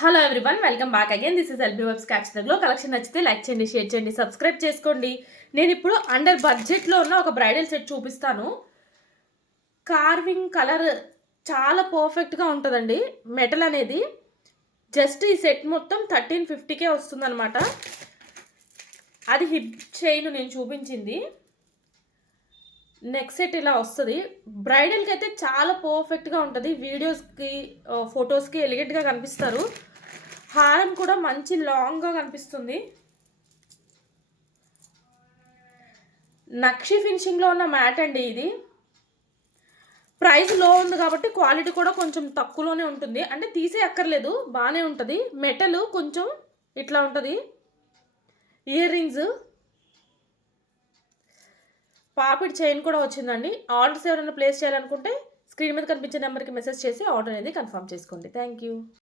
Hello everyone, welcome back again. This is LB webs క్యాచ్లో. Collection నచ్చితే like చేయండి, share చేయండి, సబ్స్క్రైబ్ చేసుకోండి. నేను ఇప్పుడు అండర్ బడ్జెట్లో ఉన్న ఒక బ్రైడల్ సెట్ చూపిస్తాను. కార్వింగ్ కలర్ చాలా పర్ఫెక్ట్గా ఉంటుందండి. మెటల్ అనేది జస్ట్ ఈ సెట్ మొత్తం 1350కే వస్తుందన్నమాట. అది హిప్ చైన్ నేను చూపించింది. నెక్స్ట్ సెట్ ఇలా వస్తుంది. బ్రైడల్కి అయితే చాలా పర్ఫెక్ట్గా ఉంటుంది. వీడియోస్కి ఫొటోస్కి ఎలిగెంట్గా కనిపిస్తారు. హారం కూడా మంచి లాంగ్గా కనిపిస్తుంది. నక్షి ఫినిషింగ్లో ఉన్న మ్యాట్ అండి ఇది. ప్రైస్ లో ఉంది కాబట్టి క్వాలిటీ కూడా కొంచెం తక్కువలోనే ఉంటుంది. అంటే తీసే అక్కర్లేదు, బాగానే ఉంటుంది. మెటల్ కొంచెం ఇట్లా ఉంటుంది. ఇయర్ రింగ్స్, పాపిడి చైన్ కూడా వచ్చిందండి. ఆర్డర్స్ ఎవరైనా ప్లేస్ చేయాలనుకుంటే స్క్రీన్ మీద కనిపించే నెంబర్కి మెసేజ్ చేసి ఆర్డర్ అనేది కన్ఫర్మ్ చేసుకోండి. Thank you.